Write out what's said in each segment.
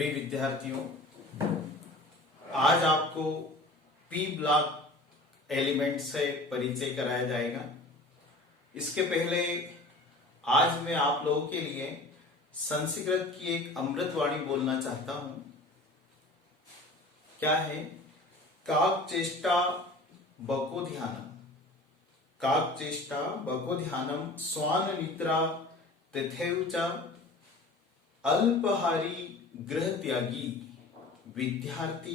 प्रिय विद्यार्थियों, आज आपको पी ब्लॉक एलिमेंट से परिचय कराया जाएगा। इसके पहले आज मैं आप लोगों के लिए संस्कृत की एक अमृतवाणी बोलना चाहता हूं। क्या है? काक चेष्टा बको ध्यानम, काक चेष्टा बको ध्यानम, स्वान निद्रा तथैव च अल्पहारी गृह त्यागी विद्यार्थी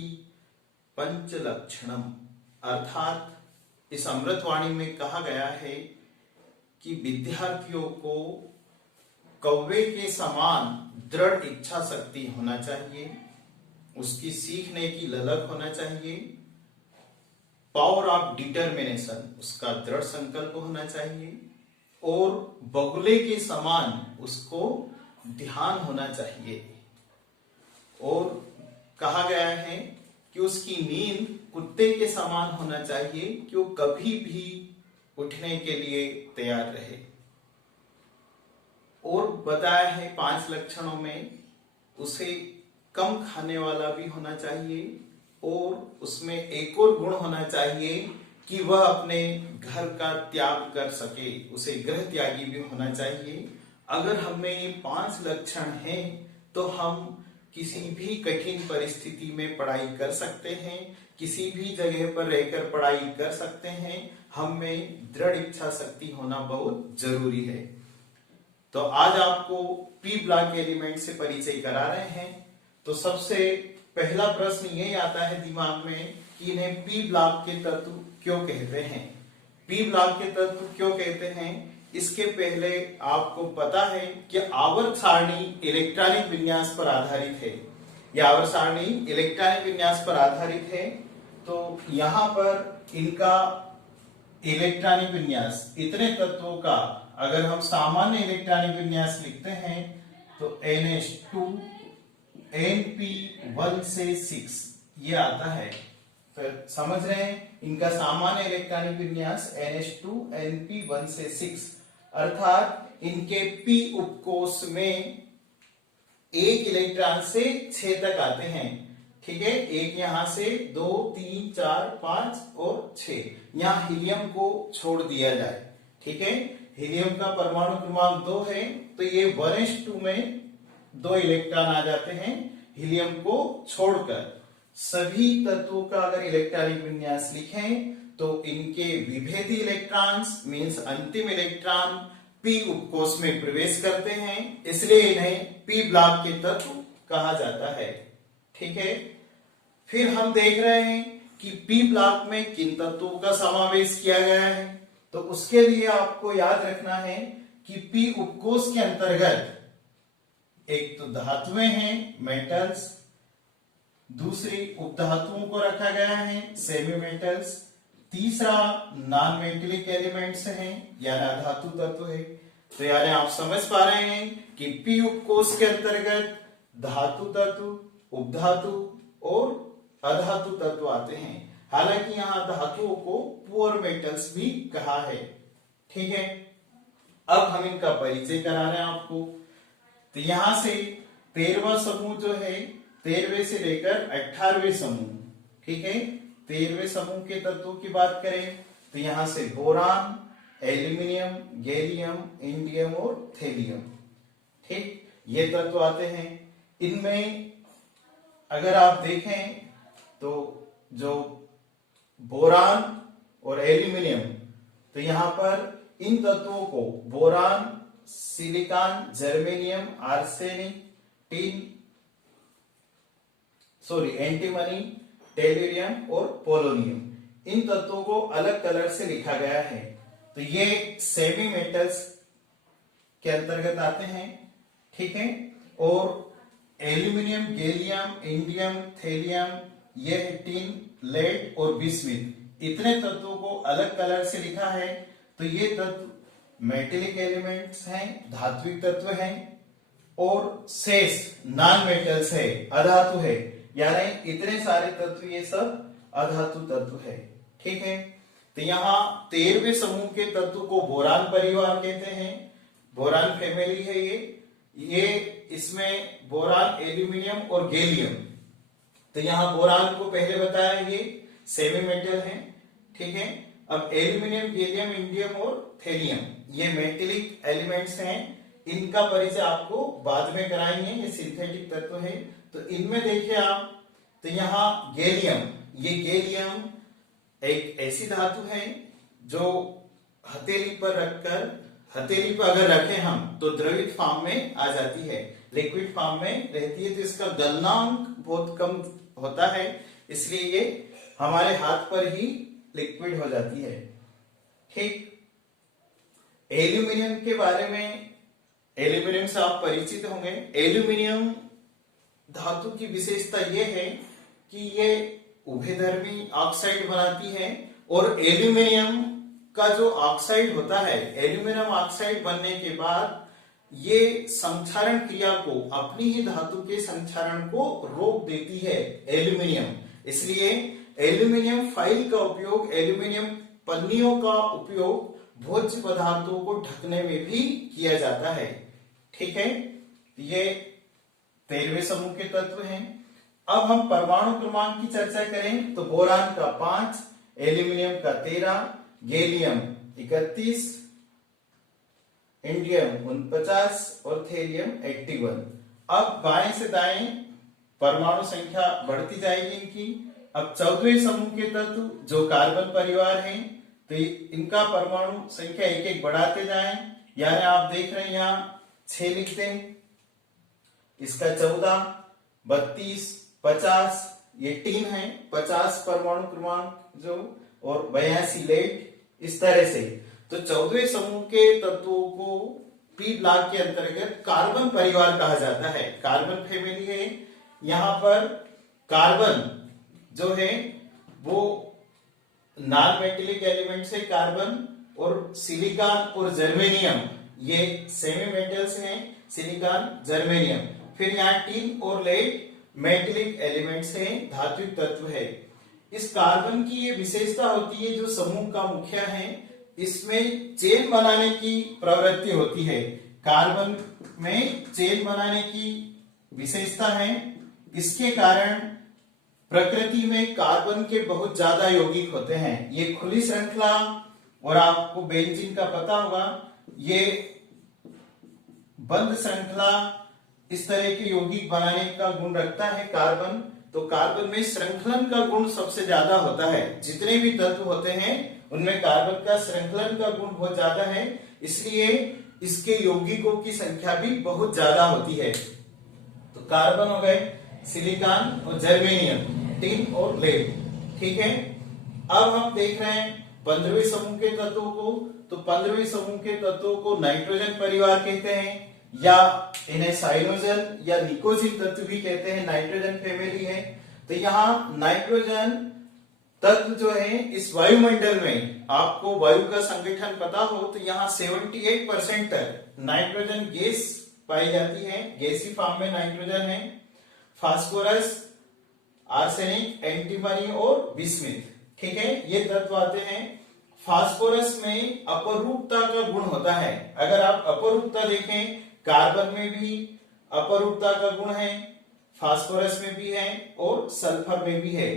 पंच लक्षणम। अर्थात इस अमृतवाणी में कहा गया है कि विद्यार्थियों को कौवे के समान दृढ़ इच्छा शक्ति होना चाहिए, उसकी सीखने की ललक होना चाहिए, पावर ऑफ डिटर्मिनेशन, उसका दृढ़ संकल्प होना चाहिए, और बगुले के समान उसको ध्यान होना चाहिए। और कहा गया है कि उसकी नींद कुत्ते के समान होना चाहिए कि वो कभी भी उठने के लिए तैयार रहे। और बताया है 5 लक्षणों में उसे कम खाने वाला भी होना चाहिए, और उसमें एक और गुण होना चाहिए कि वह अपने घर का त्याग कर सके, उसे गृह त्यागी भी होना चाहिए। अगर हमें ये 5 लक्षण हैं तो हम किसी भी कठिन परिस्थिति में पढ़ाई कर सकते हैं, किसी भी जगह पर रहकर पढ़ाई कर सकते हैं। हमें दृढ़ इच्छा शक्ति होना बहुत जरूरी है। तो आज आपको पी ब्लॉक एलिमेंट से परिचय करा रहे हैं। तो सबसे पहला प्रश्न यही आता है दिमाग में कि इन्हें पी ब्लॉक के तत्व क्यों कहते हैं। पी ब्लॉक के तत्व क्यों कहते हैं, इसके पहले आपको पता है कि आवर्त सारणी इलेक्ट्रॉनिक विन्यास पर आधारित है। यह आवर्त सारणी इलेक्ट्रॉनिक विन्यास पर आधारित है। तो यहाँ पर इनका इलेक्ट्रॉनिक विन्यास, इतने तत्वों का अगर हम सामान्य इलेक्ट्रॉनिक विन्यास लिखते हैं तो NH2 NP1 से 6 ये आता है। तो समझ रहे हैं, इनका सामान्य इलेक्ट्रॉनिक विन्यास NH2 NP1 से 6, अर्थात इनके पी उपकोष में 1 इलेक्ट्रॉन से 6 तक आते हैं। ठीक है, एक यहां से 2 3 4 5 और 6, यहां हीलियम को छोड़ दिया जाए। ठीक है, हीलियम का परमाणु क्रमांक 2 है, तो ये 1s2 में 2 इलेक्ट्रॉन आ जाते हैं हीलियम को छोड़कर। सभी तत्वों का अगर इलेक्ट्रॉनिक विन्यास लिखें तो इनके विभेदी इलेक्ट्रॉन्स मींस अंतिम इलेक्ट्रॉन पी उपकोष में प्रवेश करते हैं, इसलिए इन्हें पी ब्लॉक के तत्व कहा जाता है। ठीक है, फिर हम देख रहे हैं कि पी ब्लॉक में किन तत्वों का समावेश किया गया है। तो उसके लिए आपको याद रखना है कि पी उपकोष के अंतर्गत एक तो धातुएं हैं मेटल्स, दूसरी उपधातुओं को रखा गया है सेमी मेटल्स, तीसरा नॉन मेटेलिक एलिमेंट्स हैं यानी अधातु तत्व है। तो यानी आप समझ पा रहे हैं कि पी उपकोष के अंतर्गत धातु तत्व, उपधातु और अधातु तत्व आते हैं। हालांकि यहाँ धातुओं को पुअर मेटल्स भी कहा है। ठीक है, अब हम इनका परिचय करा रहे हैं आपको। तो यहां से 13वां समूह जो है, 13वें से लेकर 18वें समूह, ठीक है, 13वें समूह के तत्वों की बात करें तो यहां से बोरान, एल्यूमिनियम, गैलियम, इंडियम और थेलियम, ठीक, ये तत्व आते हैं। इनमें अगर आप देखें तो जो बोरान और एल्यूमिनियम, तो यहां पर इन तत्वों को boron, silicon, germanium, arsenic, antimony, tellurium और पोलोनियम, इन तत्वों को अलग कलर से लिखा गया है। तो ये सेमी मेटल्स के अंतर्गत आते हैं। ठीक है, और एल्यूमिनियम, गैलियम, इंडियम, थेलियम, ये टिन, लेड और बिस्मिथ, इतने तत्वों को अलग कलर से लिखा है। तो ये तत्व मेटेलिक एलिमेंट्स हैं, धात्विक तत्व हैं, और शेष नॉन मेटल्स है, अधातु है, यानी इतने सारे तत्व ये सब अधातु तत्व है। ठीक है, तो यहाँ 13वें समूह के तत्व को बोरान परिवार कहते हैं, बोरान फैमिली है ये इसमें बोरान, एल्यूमिनियम और गैलियम। तो यहाँ बोरान को पहले बताया, ये सेमी मेटल है, ठीक है। अब एल्यूमिनियम, गैलियम, इंडियम और थेलियम ये मेटेलिक एलिमेंट्स हैं। इनका परिचय आपको बाद में कराएंगे, ये सिंथेटिक तत्व है। तो इनमें देखिए आप, तो यहाँ गैलियम, ये गैलियम एक ऐसी धातु है जो हथेली पर रखकर, हथेली पर अगर रखें हम तो द्रवित फॉर्म में आ जाती है, लिक्विड फॉर्म में रहती है। तो इसका गलनांक बहुत कम होता है, इसलिए ये हमारे हाथ पर ही लिक्विड हो जाती है, ठीक। एल्यूमिनियम के बारे में, एल्यूमिनियम से आप परिचित होंगे। एल्यूमिनियम धातु की विशेषता यह है कि ये उभयधर्मी ऑक्साइड बनाती है, और एल्यूमिनियम का जो ऑक्साइड होता है, एल्यूमिनियम ऑक्साइड बनने के बाद ये संक्षारण क्रिया को, अपनी ही धातु के संक्षारण को रोक देती है एल्यूमिनियम। इसलिए एल्यूमिनियम फाइल का उपयोग, एल्यूमिनियम पन्नियों का उपयोग भोज्य पदार्थों को ढकने में भी किया जाता है, ठीक है। ये 13वें समूह के तत्व हैं। अब हम परमाणु क्रमांक की चर्चा करें तो बोरान का 5, एल्यूमिनियम का 13, गैलियम 31, इंडियम 49 और थेलियम 81। अब बाएं से दाएं परमाणु संख्या बढ़ती जाएगी इनकी। अब 14वें समूह के तत्व जो कार्बन परिवार हैं, तो इनका परमाणु संख्या एक एक बढ़ाते जाएं, यानी आप देख रहे हैं यहाँ 6 लिखते हैं, इसका 14, 32, 50, ये 3 है, 50 परमाणु क्रमांक जो, और 82 लेट, इस तरह से। तो 14वें समूह के तत्वों को पी ब्लॉक के अंतर्गत कार्बन परिवार कहा जाता है, कार्बन फैमिली है। यहां पर कार्बन जो है वो नॉन मेटेलिक एलिमेंट से कार्बन, और सिलिकॉन और जर्मेनियम ये सेमी मेटल्स हैं, सिलिकॉन, जर्मेनियम। फिर यहाँ टिन और लेड मेटेलिक एलिमेंट्स हैं, धात्विक तत्व है। इस कार्बन की ये विशेषता होती है, जो समूह का मुखिया है, इसमें चेन बनाने की प्रवृत्ति होती है। कार्बन में चेन बनाने की विशेषता है। इसके कारण प्रकृति में कार्बन के बहुत ज्यादा यौगिक होते हैं। ये खुली श्रृंखला, और आपको बेंजीन का पता होगा, ये बंद श्रृंखला, इस तरह के यौगिक बनाने का गुण रखता है कार्बन। तो कार्बन में श्रृंखलन का गुण सबसे ज्यादा होता है। जितने भी तत्व होते हैं उनमें कार्बन का श्रृंखलन का गुण बहुत ज्यादा है, इसलिए इसके यौगिकों की संख्या भी बहुत ज्यादा होती है। तो कार्बन हो गए, सिलिकॉन और जर्मेनियम, टिन और लेड, ठीक है। अब हम देख रहे हैं 15वें समूह के तत्वों को। तो 15वें समूह के तत्वों को नाइट्रोजन परिवार कहते हैं, या इन्हें साइनोजन या निकोजिन तत्व भी कहते हैं, नाइट्रोजन फैमिली है। तो यहाँ नाइट्रोजन तत्व जो है, इस वायुमंडल में आपको वायु का संगठन पता हो तो यहाँ 78% तक नाइट्रोजन गैस पाई जाती है, गैसी फॉर्म में नाइट्रोजन है। फास्फोरस, आर्सेनिक, एंटीमनी और बिस्मिथ, ठीक है, ये तत्व आते हैं। फास्फोरस में अपरूपता का गुण होता है। अगर आप अपरूपता देखें, कार्बन में भी अपरूपता का गुण है, फास्फोरस में भी है और सल्फर में भी है।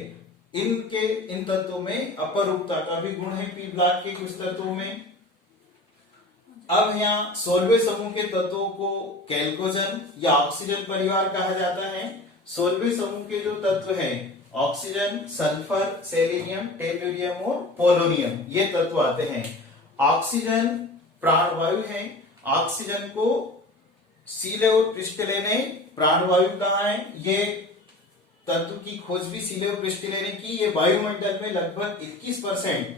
इन तत्वों में अपरूपता का भी गुण है, पी ब्लॉक के कुछ तत्वों में। अब यहाँ 16वें समूह के तत्वों को कैल्कोजन या ऑक्सीजन परिवार कहा जाता है। 16वें समूह के जो तत्व हैं, ऑक्सीजन, सल्फर, सेलेनियम, टेल्यूरियम और पोलोनियम, ये तत्व आते हैं। ऑक्सीजन प्राणवायु है। ऑक्सीजन को सीले और प्रिस्टले ने प्राणवायु कहा है। ये तत्व की खोज भी सीले और प्रिस्टले ने की। ये वायुमंडल में लगभग 21%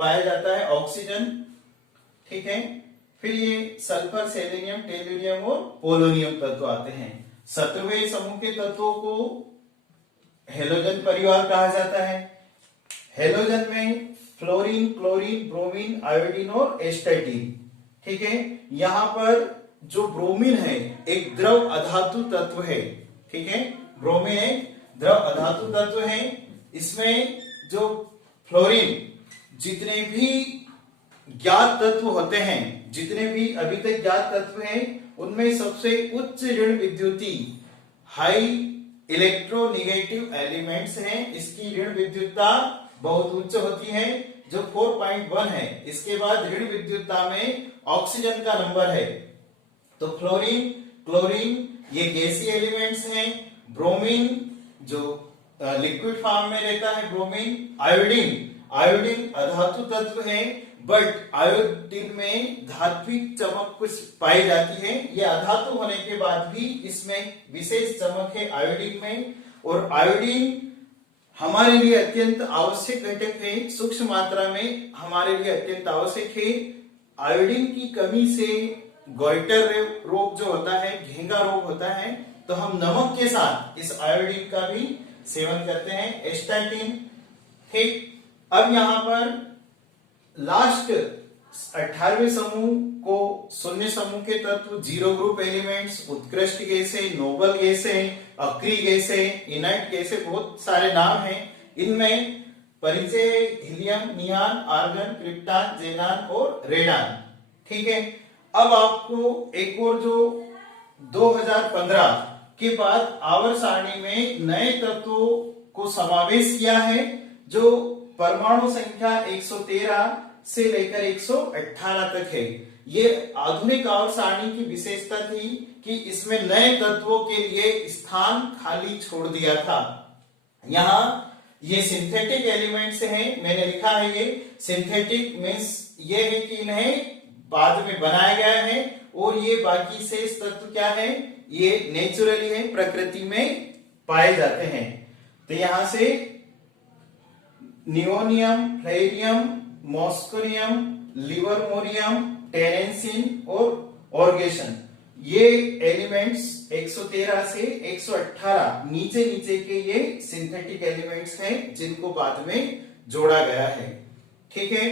पाया जाता है ऑक्सीजन, ठीक है। फिर ये सल्फर, सेलेनियम, टेल्यूरियम और पोलोनियम तत्व आते हैं। 17वें समूह के तत्वों को हेलोजन परिवार कहा जाता है। हेलोजन में फ्लोरीन, क्लोरीन, ब्रोमीन, आयोडीन और एस्टाटीन, ठीक है। यहां पर जो ब्रोमीन है एक द्रव अधातु तत्व है, ठीक है। ब्रोमीन एक द्रव अधातु तत्व है। इसमें जो फ्लोरीन, जितने भी ज्ञात तत्व होते हैं, जितने भी अभी तक ज्ञात तत्व हैं, उनमें सबसे उच्च ऋण विद्युती हाई इलेक्ट्रोनेगेटिव एलिमेंट्स हैं, इसकी ऋण विद्युतता बहुत उच्च होती है जो 4.1 है। इसके बाद ऋण विद्युतता में ऑक्सीजन का नंबर है, तो फ्लोरीन, क्लोरीन ये गैसीय एलिमेंट्स हैं, ब्रोमीन जो लिक्विड फॉर्म में रहता है ब्रोमीन, आयोडीन, आयोडीन अधातु तत्व है बट आयोडीन में धात्विक चमक कुछ पाई जाती है, ये अधातु होने के बाद भी इसमें विशेष चमक है आयोडीन में। और आयोडीन हमारे लिए अत्यंत आवश्यक घटक है, सूक्ष्म मात्रा में हमारे लिए अत्यंत आवश्यक है। आयोडीन की कमी से गॉइटर रोग जो होता है, घेंगा रोग होता है, तो हम नमक के साथ इस आयोडीन का भी सेवन करते हैं, एस्टाटिन। ठीक, अब यहां पर लास्ट 18वें समूह को शून्य समूह के तत्व, जीरो ग्रुप एलिमेंट्स, उत्कृष्ट गैसें, नोबल गैसें, अक्रिय गैसें, इनर्ट गैसें, बहुत सारे नाम हैं। इनमें परिचय हीलियम, नियान, आर्गन, क्रिप्टॉन, जेनान और रेडान। ठीक है, अब आपको एक और जो 2015 के बाद आवर्त सारणी में नए तत्वों को समावेश किया है जो परमाणु संख्या 113 से लेकर 118 तक है। ये आधुनिक आवर्त सारणी की विशेषता थी कि इसमें नए तत्वों के लिए स्थान खाली छोड़ दिया था। यहाँ ये सिंथेटिक एलिमेंट्स हैं, मैंने लिखा है ये सिंथेटिक मीन्स ये है कि इन्हें बाद में बनाया गया है, और ये बाकी शेष तत्व क्या है, ये नेचुरली है, प्रकृति में पाए जाते हैं। तो यहां से नियोनियम, फ्लेरियम, मॉस्कोनियम, लिवरमोरियम, टेरेंसिन और ऑर्गेशन, ये एलिमेंट्स 113 से 118 नीचे नीचे के ये सिंथेटिक एलिमेंट्स हैं जिनको बाद में जोड़ा गया है। ठीक है,